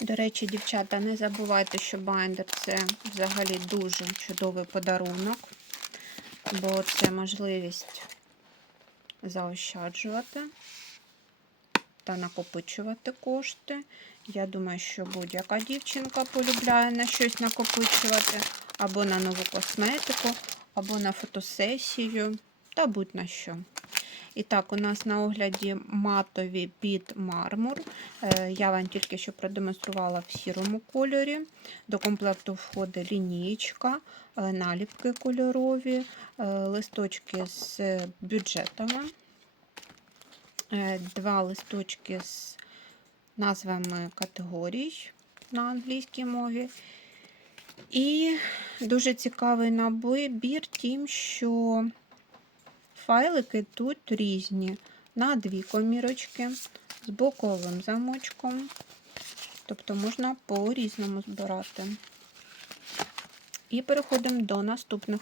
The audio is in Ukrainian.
До речі, дівчата, не забувайте, що байндер це взагалі дуже чудовий подарунок, бо це можливість заощаджувати та накопичувати кошти. Я думаю, що будь-яка дівчинка полюбляє на щось накопичувати, або на нову косметику, або на фотосесію, та будь-на що. І так, у нас на огляді матові під мармур. Е, Я вам тільки що продемонструвала в сірому кольорі. До комплекту входить лінієчка, е, наліпки кольорові, е, листочки з бюджетами, два листочки з назвами категорій на англійській мові. І дуже цікавий набір тим, що файлики тут різні. На дві комірочки з боковим замочком. Тобто можна по-різному збирати. І переходимо до наступних.